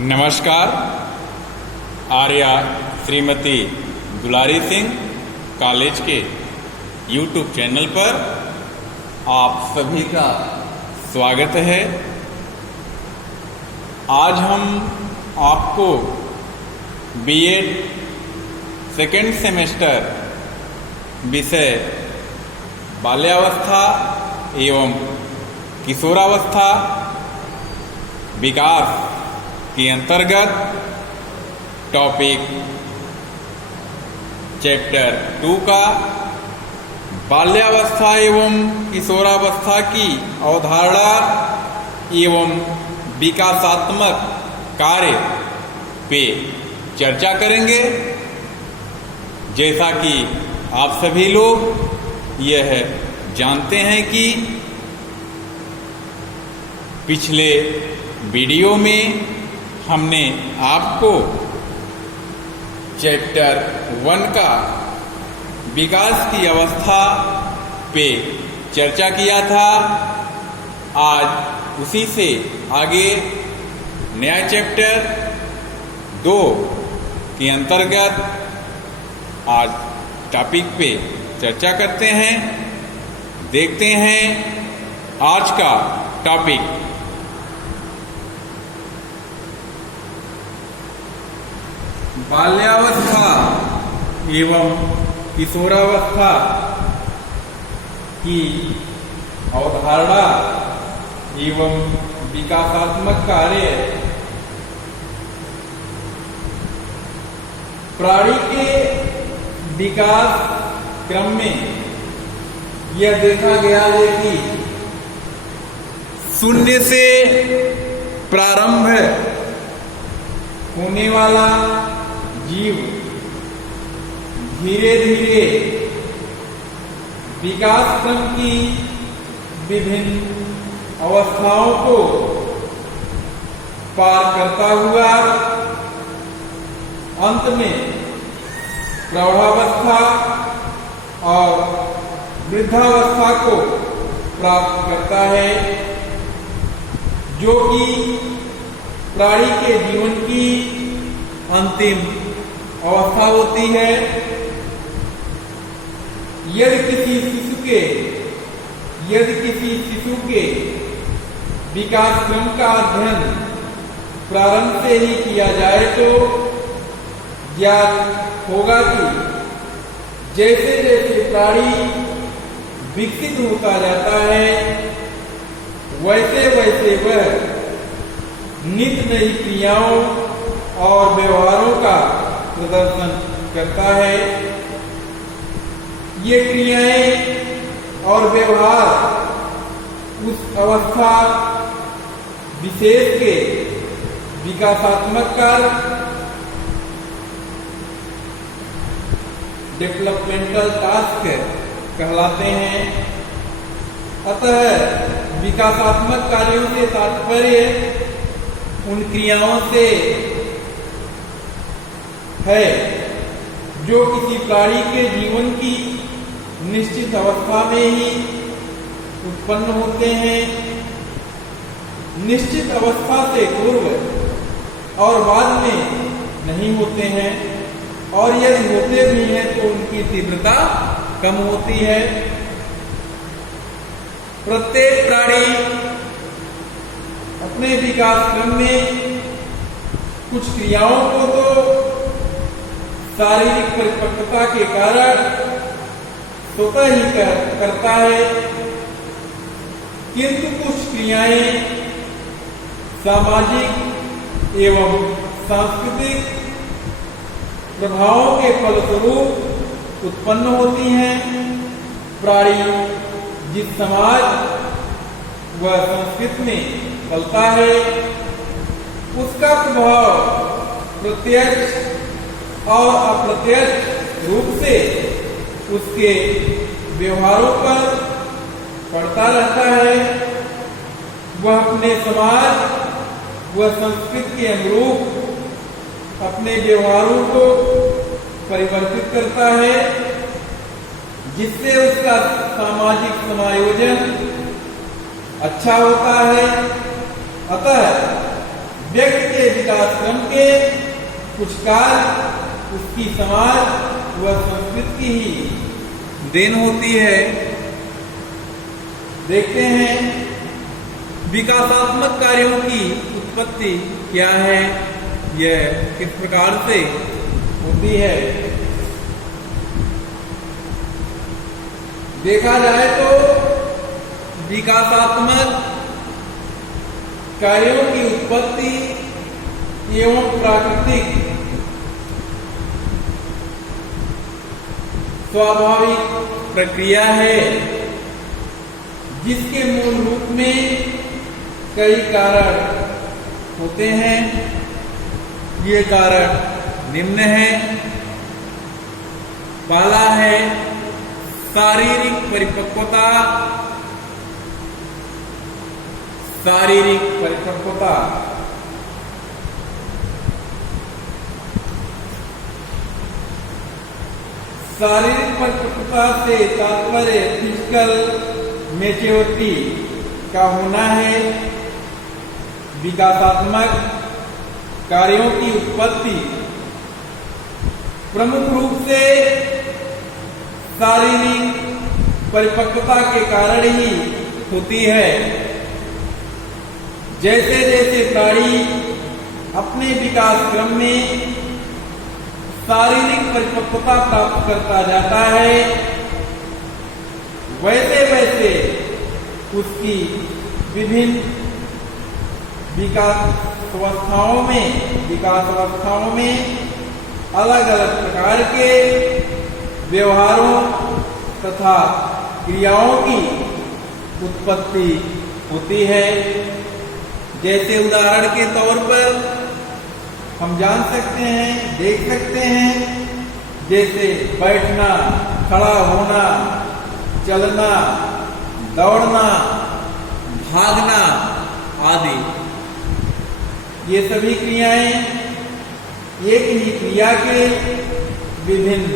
नमस्कार। आर्या श्रीमती दुलारी सिंह कॉलेज के YouTube channel पर आप सभी का स्वागत है। आज हम आपको बीएड सेकेंड सेमेस्टर विषय बाल्यावस्था एवं किशोरावस्था विकास के अंतर्गत टॉपिक चैप्टर 2 का बाल्यावस्था एवं किशोरावस्था की अवधारणा एवं विकासात्मक कार्य पे चर्चा करेंगे। जैसा कि आप सभी लोग यह जानते हैं कि पिछले वीडियो में हमने आपको चैप्टर 1 का विकास की अवस्था पे चर्चा किया था। आज उसी से आगे नया चैप्टर 2 के अंतर्गत आज टॉपिक पे चर्चा करते हैं। देखते हैं आज का टॉपिक। बाल्यावस्था एवं किशोरावस्था की अवधारणा एवं विकासात्मक कार्य प्राणी के विकास क्रम में यह देखा गया है कि शून्य से प्रारंभ होने वाला जीव धीरे धीरे विकास क्रम की विभिन्न अवस्थाओं को पार करता हुआ अंत में प्रौढ़ावस्था और वृद्धावस्था को प्राप्त करता है, जो कि प्राणी के जीवन की अंतिम अवस्था होती है। यदि किसी शिशु के विकास क्रम का अध्ययन प्रारंभ से ही किया जाए तो ज्ञात होगा कि जैसे जैसे प्राणी विकसित होता जाता है वैसे वैसे वह नित्य नई क्रियाओं और व्यवहारों का प्रदर्शन करता है। ये क्रियाएं और व्यवहार उस अवस्था विशेष के विकासात्मक कार्य डेवलपमेंटल टास्क कहलाते हैं। अतः विकासात्मक कार्यों से तात्पर्य उन क्रियाओं से है जो किसी प्राणी के जीवन की निश्चित अवस्था में ही उत्पन्न होते हैं। निश्चित अवस्था से पूर्व और बाद में नहीं होते हैं, और यदि होते भी हैं तो उनकी तीव्रता कम होती है। प्रत्येक प्राणी अपने विकास क्रम में कुछ क्रियाओं को तो शारीरिक परिपक्वता के कारण स्वतः ही करता है, किंतु कुछ क्रियाएं सामाजिक एवं सांस्कृतिक प्रभावों के फलस्वरूप उत्पन्न होती हैं। प्राणी जिस समाज व संस्कृति में पलता है उसका प्रभाव प्रत्यक्ष और अप्रत्यक्ष रूप से उसके व्यवहारों पर पड़ता रहता है। वह अपने समाज व संस्कृति के अनुरूप अपने व्यवहारों को परिवर्तित करता है, जिससे उसका सामाजिक समायोजन अच्छा होता है। अतः व्यक्ति के के विकास क्रम के कुछ कार्य उसकी समाज व संस्कृति की ही देन होती है। देखते हैं विकासात्मक कार्यों की उत्पत्ति क्या है, यह किस प्रकार से होती है। देखा जाए तो विकासात्मक कार्यों की उत्पत्ति एवं प्राकृतिक स्वाभाविक प्रक्रिया है, जिसके मूल रूप में कई कारण होते हैं। ये कारण निम्न है। पहला है शारीरिक परिपक्वता। शारीरिक परिपक्वता शारीरिक परिपक्वता से तात्पर्य फिजिकल मैच्योरिटी का होना है। विकासात्मक कार्यों की उत्पत्ति प्रमुख रूप से शारीरिक परिपक्वता के कारण ही होती है। जैसे जैसे प्राणी अपने विकास क्रम में शारीरिक परिपक्वता प्राप्त करता जाता है, वैसे वैसे उसकी विभिन्न विकास अवस्थाओं में अलग अलग प्रकार के व्यवहारों तथा क्रियाओं की उत्पत्ति होती है। जैसे उदाहरण के तौर पर हम जान सकते हैं, देख सकते हैं, जैसे बैठना, खड़ा होना, चलना, दौड़ना, भागना आदि। ये सभी क्रियाएं एक ही क्रिया के विभिन्न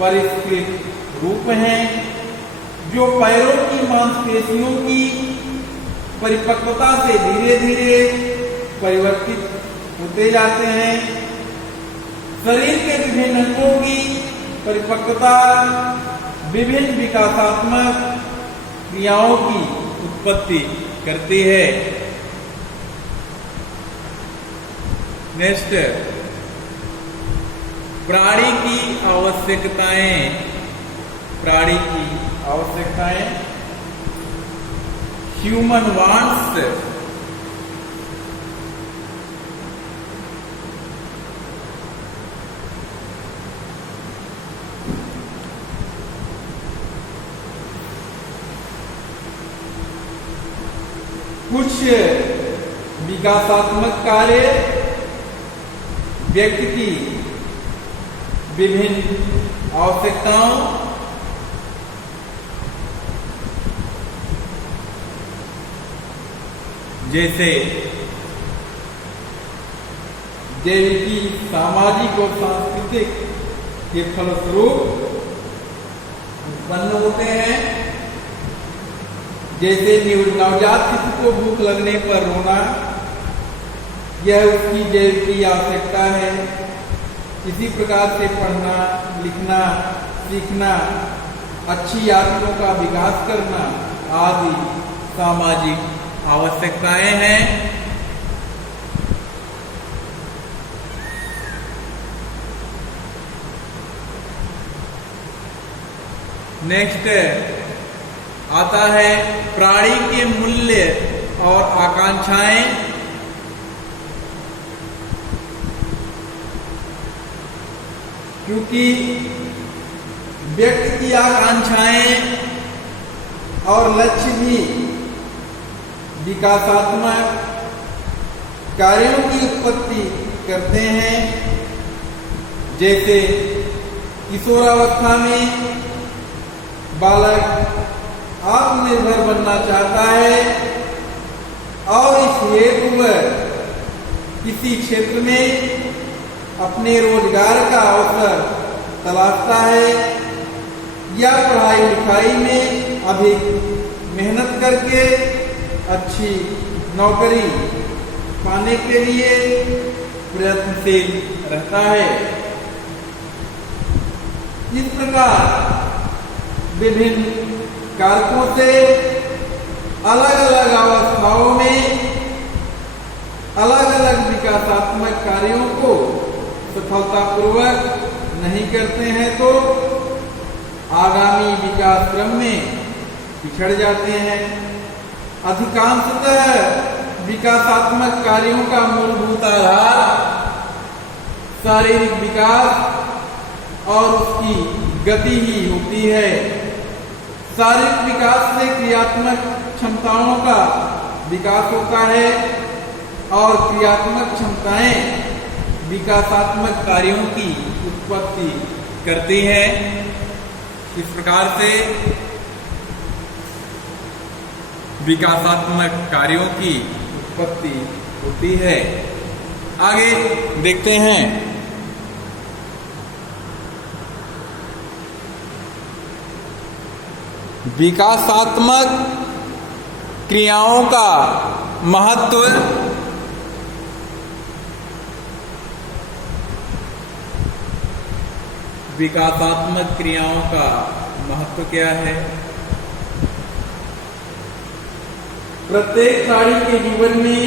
परिष्कृत रूप हैं, जो पैरों की मांसपेशियों की परिपक्वता से धीरे धीरे परिवर्तित होते जाते हैं। शरीर के विभिन्न अंगों की परिपक्वता विभिन्न विकासात्मक क्रियाओं की उत्पत्ति करती है। नेक्स्ट, प्राणी की आवश्यकताएं। प्राणी की आवश्यकताएं, ह्यूमन वांट्स। कुछ विकासात्मक कार्य व्यक्ति की विभिन्न आवश्यकताओं जैसे जैविकी, सामाजिक और सांस्कृतिक के फलस्वरूप उत्पन्न होते हैं। जैसे नवजात शिशु को भूख लगने पर रोना, यह उसकी जैविकी आवश्यकता है। इसी प्रकार से पढ़ना, लिखना, सीखना, अच्छी आदतों का विकास करना आदि सामाजिक आवश्यकताएं हैं। नेक्स्ट आता है प्राणी के मूल्य और आकांक्षाएं। क्योंकि व्यक्ति की आकांक्षाएं और लक्ष्य भी विकासात्मक कार्यों की उत्पत्ति करते हैं। जैसे किशोरावस्था में बालक आत्मनिर्भर बनना चाहता है और इस हेतु वह किसी क्षेत्र में अपने रोजगार का अवसर तलाशता है या पढ़ाई लिखाई में अधिक मेहनत करके अच्छी नौकरी पाने के लिए प्रयत्नशील रहता है। इस प्रकार विभिन्न कारकों से अलग अलग अवस्थाओं में अलग अलग विकासात्मक कार्यों को सफलतापूर्वक नहीं करते हैं तो आगामी विकास क्रम में पिछड़ जाते हैं। अधिकांशतः विकासात्मक कार्यों का मूलभूत आधार शारीरिक विकास और उसकी गति ही होती है। शारीरिक विकास से क्रियात्मक क्षमताओं का विकास होता है और क्रियात्मक क्षमताएं विकासात्मक कार्यों की उत्पत्ति करती हैं। इस प्रकार से विकासात्मक कार्यों की उत्पत्ति होती है। आगे देखते हैं। विकासात्मक क्रियाओं का महत्व। विकासात्मक क्रियाओं का महत्व क्या है? प्रत्येक प्राणी के जीवन में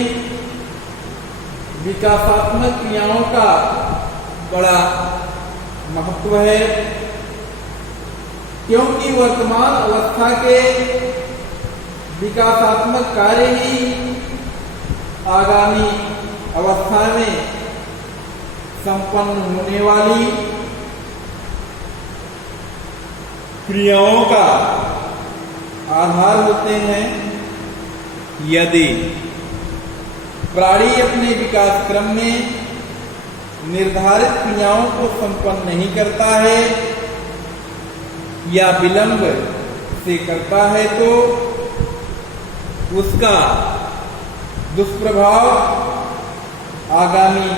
विकासात्मक क्रियाओं का बड़ा महत्व है, क्योंकि वर्तमान अवस्था के विकासात्मक कार्य ही आगामी अवस्था में संपन्न होने वाली क्रियाओं का आधार होते हैं। यदि प्राणी अपने विकास क्रम में निर्धारित क्रियाओं को संपन्न नहीं करता है या विलंब से करता है तो उसका दुष्प्रभाव आगामी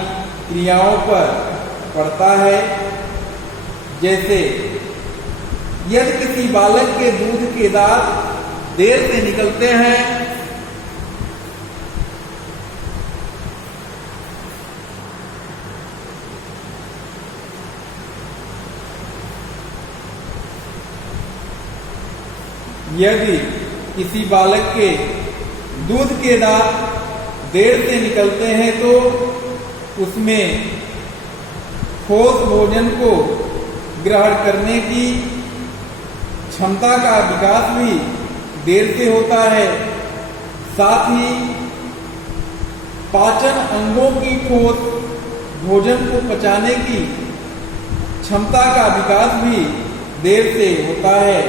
क्रियाओं पर पड़ता है। जैसे यदि किसी बालक के दूध के दांत देर से निकलते हैं यदि किसी बालक के दूध के दांत देर से निकलते हैं तो उसमें ठोस भोजन को ग्रहण करने की क्षमता का विकास भी देर से होता है। साथ ही पाचन अंगों की ठोस भोजन को पचाने की क्षमता का विकास भी देर से होता है।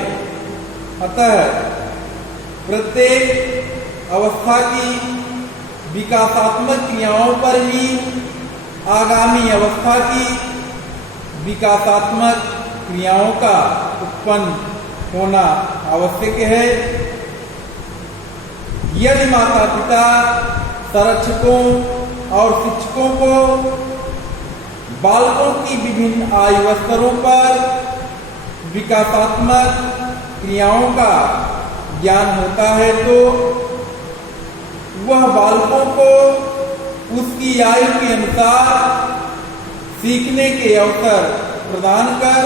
अतः प्रत्येक अवस्था की विकासात्मक क्रियाओं पर ही आगामी अवस्था की विकासात्मक क्रियाओं का उत्पन्न होना आवश्यक है। यदि माता पिता संरक्षकों और शिक्षकों को बालकों की विभिन्न आयु स्तरों पर विकासात्मक क्रियाओं का ज्ञान होता है तो वह बालकों को उसकी आयु के अनुसार सीखने के अवसर प्रदान कर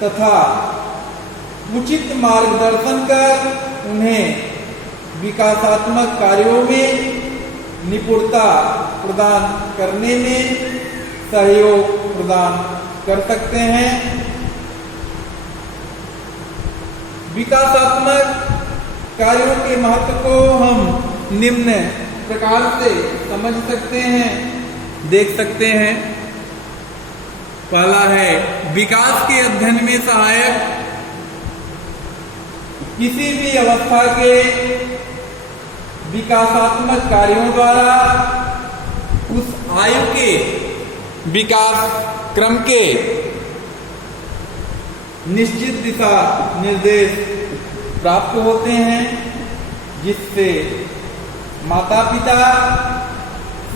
तथा उचित मार्गदर्शन कर उन्हें विकासात्मक कार्यों में निपुणता प्रदान करने में सहयोग प्रदान कर सकते हैं। विकासात्मक कार्यों के महत्व को हम निम्न प्रकार से समझ सकते हैं, देख सकते हैं। पहला है विकास के अध्ययन में सहायक। किसी भी अवस्था के विकासात्मक कार्यों द्वारा उस आयु के विकास क्रम के निश्चित दिशा निर्देश प्राप्त होते हैं, जिससे माता पिता,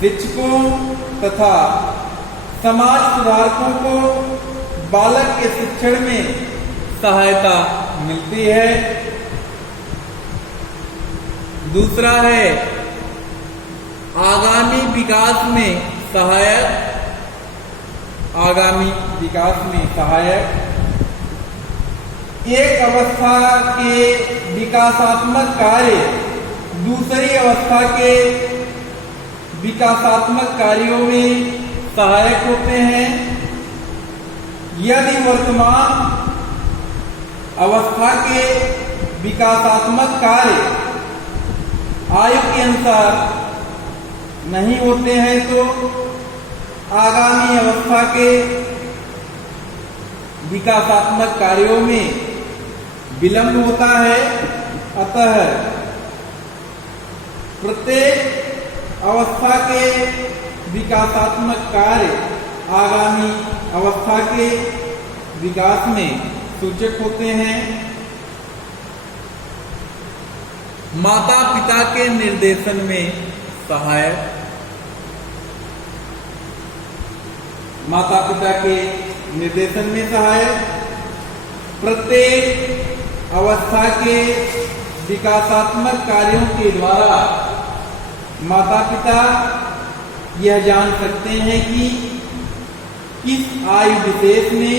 शिक्षकों तथा समाज सुधारकों को बालक के शिक्षण में सहायता मिलती है। दूसरा है आगामी विकास में सहायक एक अवस्था के विकासात्मक कार्य दूसरी अवस्था के विकासात्मक कार्यों में सहायक होते हैं। यदि वर्तमान अवस्था के विकासात्मक कार्य आयु के अनुसार नहीं होते हैं तो आगामी अवस्था के विकासात्मक कार्यों में विलंब होता है। अतः प्रत्येक अवस्था के विकासात्मक कार्य आगामी अवस्था के विकास में सूचक होते हैं। माता पिता के निर्देशन में सहायक प्रत्येक अवस्था के विकासात्मक कार्यों के द्वारा माता पिता यह जान सकते हैं कि किस आयु विशेष में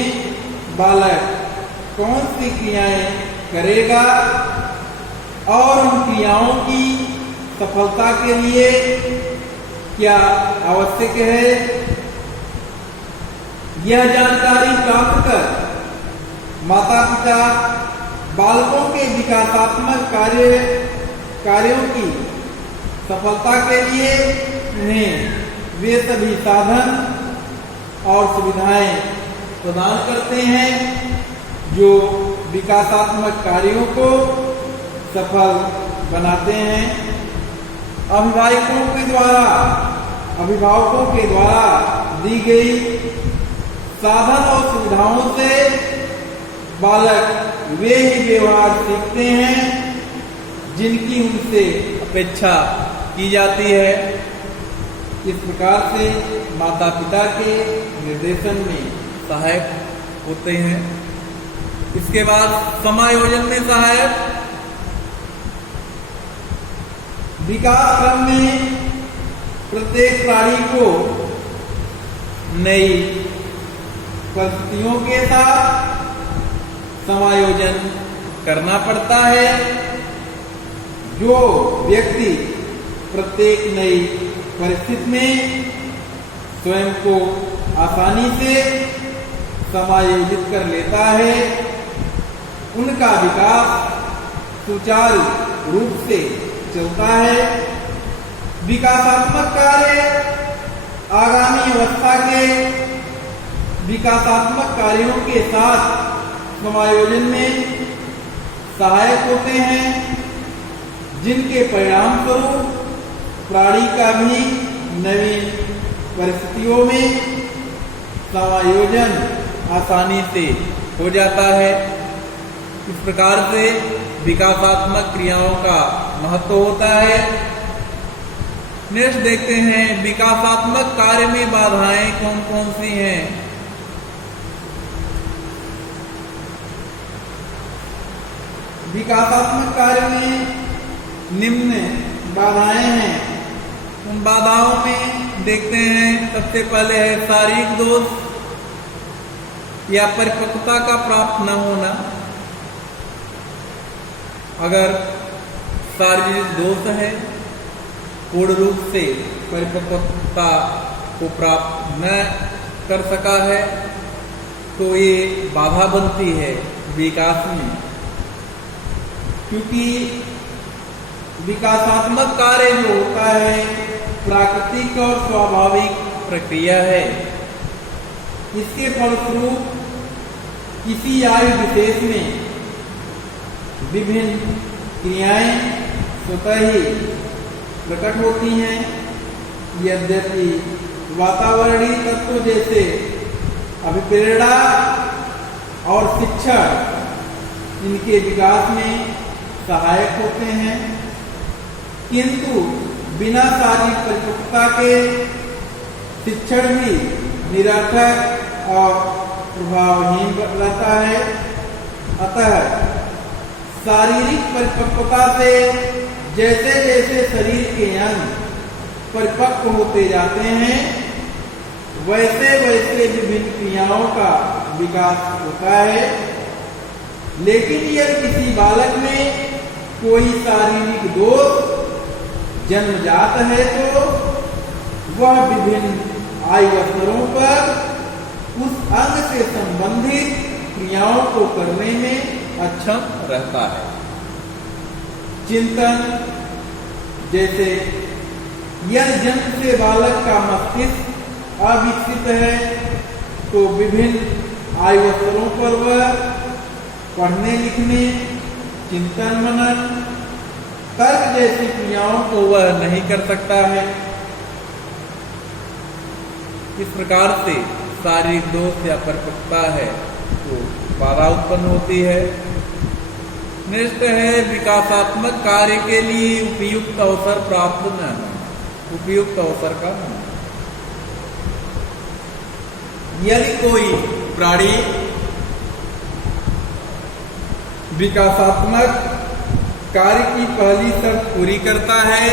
बालक कौन सी क्रियाएं करेगा और उन क्रियाओं की सफलता के लिए क्या आवश्यक है। यह जानकारी प्राप्त कर माता पिता बालकों के विकासात्मक कार्यों की सफलता के लिए उन्हें वे सभी साधन और सुविधाएं प्रदान करते हैं जो विकासात्मक कार्यों को सफल बनाते हैं। अभिभावकों के द्वारा दी गई साधन और सुविधाओं से बालक वे ही व्यवहार सीखते हैं जिनकी उनसे अपेक्षा की जाती है। इस प्रकार से माता पिता के निर्देशन में सहायक होते हैं। इसके बाद समायोजन में सहायक विकास क्रम में प्रत्येक प्राणी को नई परिस्थितियों के साथ समायोजन करना पड़ता है। जो व्यक्ति प्रत्येक नई परिस्थिति में स्वयं को आसानी से समायोजित कर लेता है उनका विकास सुचारू रूप से चलता है। विकासात्मक कार्य आगामी अवस्था के विकासात्मक कार्यों के साथ समायोजन में सहायक होते हैं जिनके परिणाम स्वरूप प्राणी का भी नवीन परिस्थितियों में समायोजन आसानी से हो जाता है। इस प्रकार से विकासात्मक क्रियाओं का महत्व होता है। नेक्स्ट देखते हैं विकासात्मक कार्य में बाधाएं कौन कौन सी हैं। विकासात्मक कार्य में निम्न बाधाएं हैं। उन बाधाओं में देखते हैं सबसे पहले है शारीरिक दोष या परिपक्वता का प्राप्त न होना। अगर शारीरिक दोष है पूर्ण रूप से परिपक्वता को प्राप्त न कर सका है तो ये बाधा बनती है विकास में, क्योंकि विकासात्मक कार्य जो होता है प्राकृतिक और स्वाभाविक प्रक्रिया है। इसके फलस्वरूप किसी आयु विशेष में विभिन्न क्रियाएं स्वतः ही प्रकट होती हैं। यद्यपि वातावरणीय तत्व जैसे अभिप्रेरणा और शिक्षण इनके विकास में सहायक होते हैं, किंतु बिना शारीरिक परिपक्वता के शिक्षण भी निरर्थक और प्रभावहीन रहता है। अतः शारीरिक परिपक्वता से जैसे जैसे शरीर के अंग परिपक्व होते जाते हैं, वैसे वैसे विभिन्न क्रियाओं का विकास होता है। लेकिन यदि किसी बालक में कोई शारीरिक दोष जन्मजात है तो वह विभिन्न आयु स्तरों पर उस अंग से संबंधित क्रियाओं को करने में अक्षम रहता है। चिंतन, जैसे यदि जन्म से बालक का मस्तिष्क अविकसित है तो विभिन्न आयु स्तरों पर वह पढ़ने लिखने, चिंतन मनन, तर्क जैसी क्रियाओं को वह नहीं कर सकता है। इस प्रकार से शारीरिक दोष या परिपक्वता है तो बाधा उत्पन्न होती है। नेक्स्ट है विकासात्मक कार्य के लिए उपयुक्त अवसर प्राप्त न होना, उपयुक्त अवसर का न होना। यदि कोई प्राणी विकासात्मक कार्य की पहली शर्त पूरी करता है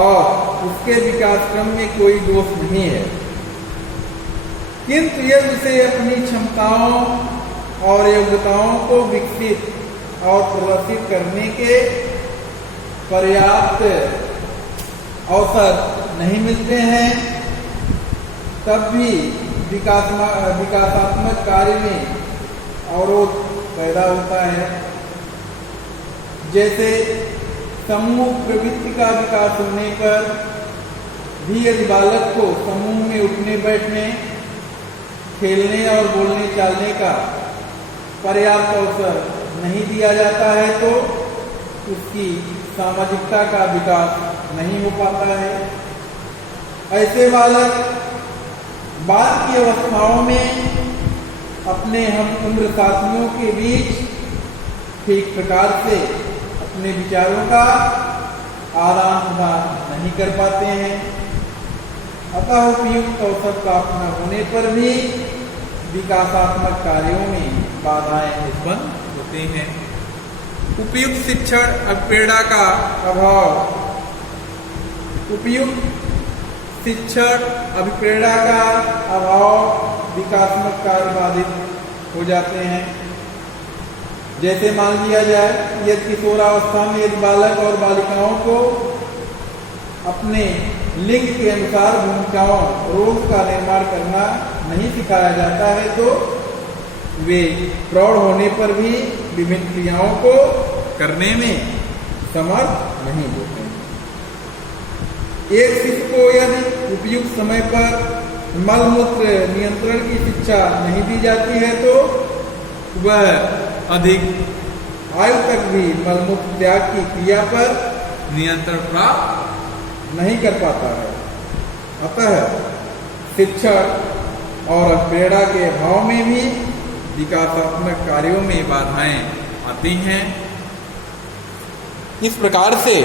और उसके विकास क्रम में कोई दोष नहीं है, किंतु यदि उसे अपनी क्षमताओं और योग्यताओं को विकसित और प्रदर्शित करने के पर्याप्त अवसर नहीं मिलते हैं, तब भी विकासात्मक कार्य में अवरोध पैदा होता है। जैसे समूह प्रवृत्ति का विकास होने पर भी यदि बालक को समूह में उठने बैठने, खेलने और बोलने चालने का पर्याप्त अवसर नहीं दिया जाता है तो उसकी सामाजिकता का विकास नहीं हो पाता है। ऐसे बालक बाल की अवस्थाओं में अपने हम उम्र साथियों के बीच ठीक प्रकार से अपने विचारों का आदान प्रदान नहीं कर पाते हैं। अतः उपयुक्त अवसर प्राप्त न होने पर भी विकासात्मक कार्यों में बाधाएं उत्पन्न होती हैं। उपयुक्त शिक्षण अभिप्रेरणा का अभाव, उपयुक्त शिक्षण अभिप्रेरणा का अभाव विकासात्मक कार्य बाधित हो जाते हैं। जैसे मान लिया जाए यदि किशोरावस्था में यदि बालक और बालिकाओं को अपने लिंग के अनुसार भूमिकाओं रोल का निर्माण करना नहीं सिखाया जाता है तो वे प्रौढ़ होने पर भी विभिन्न क्रियाओं को करने में समर्थ नहीं होते। एक शिशु को यदि उपयुक्त समय पर मल मूत्र नियंत्रण की शिक्षा नहीं दी जाती है तो वह अधिक आयु तक भी मलमूत्र त्याग की क्रिया पर नियंत्रण प्राप्त नहीं कर पाता है। अतः शिक्षण और प्रेरणा के अभाव में भी विकासात्मक कार्यों में बाधाएं आती हैं। इस प्रकार से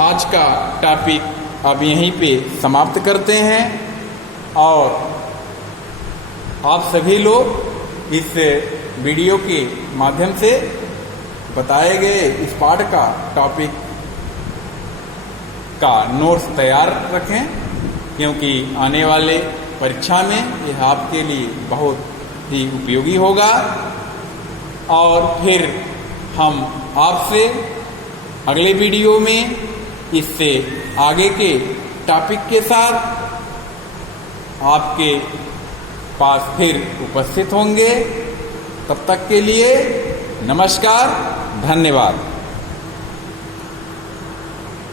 आज का टॉपिक अब यहीं पे समाप्त करते हैं और आप सभी लोग इस वीडियो के माध्यम से बताए गए इस पाठ का टॉपिक का नोट्स तैयार रखें, क्योंकि आने वाले परीक्षा में यह आपके लिए बहुत ही उपयोगी होगा। और फिर हम आपसे अगले वीडियो में इससे आगे के टॉपिक के साथ आपके पास फिर उपस्थित होंगे। तब तक के लिए नमस्कार, धन्यवाद।